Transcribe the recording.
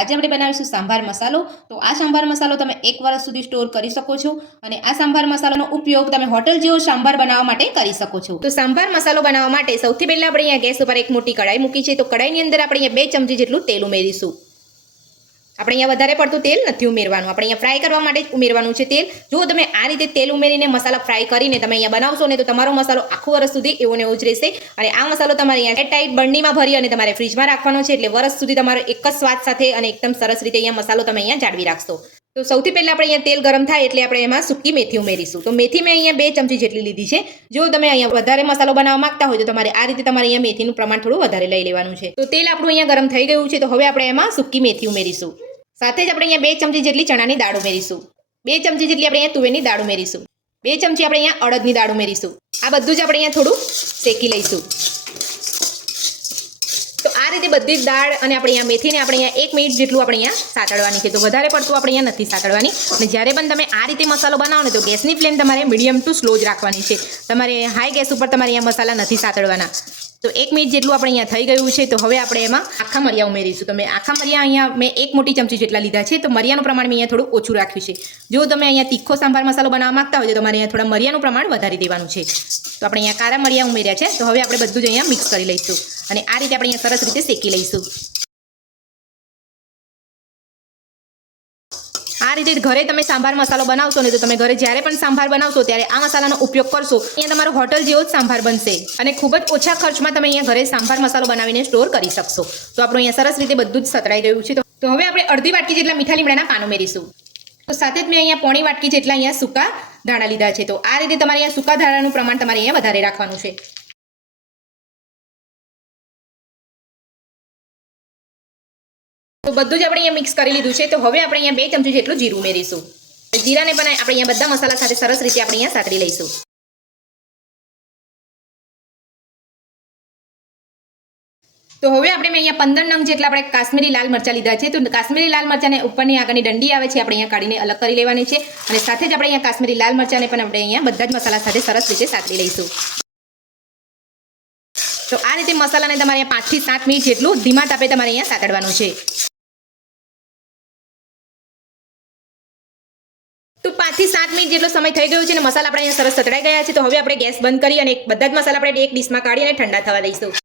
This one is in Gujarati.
આજે આપણે બનાવીશું સાંભાર મસાલો। તો આ સાંભાર મસાલો તમે 1 વર્ષ સુધી સ્ટોર કરી શકો છો અને આ સાંભાર મસાલાનો ઉપયોગ તમે હોટલ જેવો સાંભાર બનાવવા માટે કરી શકો છો। તો સાંભાર મસાલો બનાવવા માટે સૌથી પહેલા આપણે અહીંયા ગેસ ઉપર એક મોટી કઢાઈ મૂકી છે। તો કઢાઈની અંદર આપણે અહીંયા 2 ચમચી જેટલું તેલ ઉમેરીશું। આપણે અહીંયા વધારે પડતું તેલ નથી ઉમેરવાનું, આપણે અહીંયા ફ્રાય કરવા માટે જ ઉમેરવાનું છે તેલ। જો તમે આ રીતે તેલ ઉમેરીને મસાલા ફ્રાય કરીને તમે અહીંયા બનાવશો ને તો તમારો મસાલો આખું વર્ષ સુધી એવો ને એવો જ રહેશે અને આ મસાલો તમારે અહીંયા ટાઈટ બરણીમાં ભરી અને તમારે ફ્રીજમાં રાખવાનો છે, એટલે વર્ષ સુધી તમારો એક જ સ્વાદ સાથે અને એકદમ સરસ રીતે અહીંયા મસાલો તમે અહીંયા જાળવી રાખશો। તો સૌથી પહેલા આપણે અહીંયા તેલ ગરમ થાય એટલે આપણે એમાં સૂકી મેથી ઉમેરીશું। તો મેથી મેં અહીંયા 2 ચમચી જેટલી લીધી છે। જો તમે અહીંયા વધારે મસાલો બનાવવા માંગતા હોય તો તમારે આ રીતે તમારે અહીંયા મેથીનું પ્રમાણ થોડું વધારે લઈ લેવાનું છે। તો તેલ આપણું અહીંયા ગરમ થઈ ગયું છે, તો હવે આપણે એમાં સૂકી મેથી ઉમેરીશું। સાથે જ આપણે અહીંયા 2 ચમચી જેટલી ચણાની દાળ ઉમેરીશું, 2 ચમચી જેટલી આપણે અહીંયા તુવેરની દાળ ઉમેરીશું, 2 ચમચી આપણે અહીંયા અડદની દાળ ઉમેરીશું। આ બધું જ આપણે અહીંયા થોડું શેકી લઈશું। તો આ રીતે બધી જ દાળ અને આપણે અહીંયા મેથીને આપણે અહીંયા 1 મિનિટ જેટલું આપણે અહીંયા સાતળવાની છે। તો વધારે પડતું આપણે અહીંયા નથી સાતળવાની અને જ્યારે પણ તમે આ રીતે મસાલો બનાવો ને તો ગેસની ફ્લેમ તમારે મીડિયમ ટુ સ્લો જ રાખવાની છે, તમારે હાઈ ગેસ ઉપર તમારે અહીંયા મસાલા નથી સાતળવાના। તો 1 મિનિટ જેટલું આપણે અહીંયા થઈ ગયું છે, તો હવે આપણે એમાં આખા મરિયા ઉમેરીશું। તો મેં આખા મરિયા અહીંયા મેં 1 મોટી ચમચી જેટલા લીધા છે, તો મરિયાનું પ્રમાણ મેં અહીંયા થોડું ઓછું રાખ્યું છે। જો તમે અહીંયા તીખો સાંભાર મસાલો બનાવવા માંગતા હોય તો તમારે અહીંયા થોડા મરિયાનું પ્રમાણ વધારી દેવાનું છે। તો આપણે અહીંયા કાળા મરિયા ઉમેર્યા છે, તો હવે આપણે બધું જ અહીંયા મિક્સ કરી લઈશું અને આ રીતે આપણે અહીંયા સરસ રીતે શેકી લઈશું। આ રીતે ઘરે તમે સાંભાર મસાલો બનાવશો ને તો તમે ઘરે જ્યારે પણ સાંભાર બનાવશો ત્યારે આ મસાલાનો ઉપયોગ કરશો, અહીંયા તમારો હોટલ જેવો જ સાંભાર બનશે અને ખૂબ જ ઓછા ખર્ચમાં તમે અહીંયા ઘરે સાંભાર મસાલો બનાવીને સ્ટોર કરી શકશો। તો આપણું અહીંયા સરસ રીતે બધું જ સતરાઈ ગયું છે। તો હવે આપણે અડધી વાટકી જેટલા મીઠા લીમડાના પાન ઉમેરીશું। તો સાથે જ મેં અહીંયા પોણી વાટકી જેટલા અહીંયા સૂકા ધાણા લીધા છે। તો આ રીતે તમારે અહીંયા સૂકા ધાણાનું પ્રમાણ તમારે અહીંયા વધારે રાખવાનું છે। તો બધું જ આપણે અહીંયા મિક્સ કરી લીધું છે। તો હવે આપણે અહીંયા 2 ચમચી જેટલું જીરું ઉમેરીશું। જીરાને પણ આપણે અહીંયા બધા મસાલા સાથે સરસ રીતે આપણે અહીંયા સાતરી લઈશું। તો હવે આપણે મેં અહીંયા 15 નંગ જેટલા આપણે કાશ્મીરી લાલ મરચાં લીધા છે। તો કાશ્મીરી લાલ મરચાંને ઉપરની આગળની ડંડી આવે છે આપણે અહીંયા કાઢીને અલગ કરી લેવાની છે અને સાથે જ આપણે અહીંયા કાશ્મીરી લાલ મરચાંને પણ આપણે અહીંયા બધા જ મસાલા સાથે સરસ રીતે સાતરી લઈશું। તો આ રીતે મસાલાને તમારે 5 થી 7 મિનિટ જેટલું ધીમા તાપે તમારે અહીંયા સાતડવાનું છે। તો 5 થી 7 મિનિટ જેટલો સમય થઈ ગયો છે અને મસાલા આપણે અહીંયા સરસ સતળાઈ ગયા છે। તો હવે આપણે ગેસ બંધ કરી અને બધા જ મસાલા આપણે એક ડીશમાં કાઢી અને ઠંડા થવા દઈશું।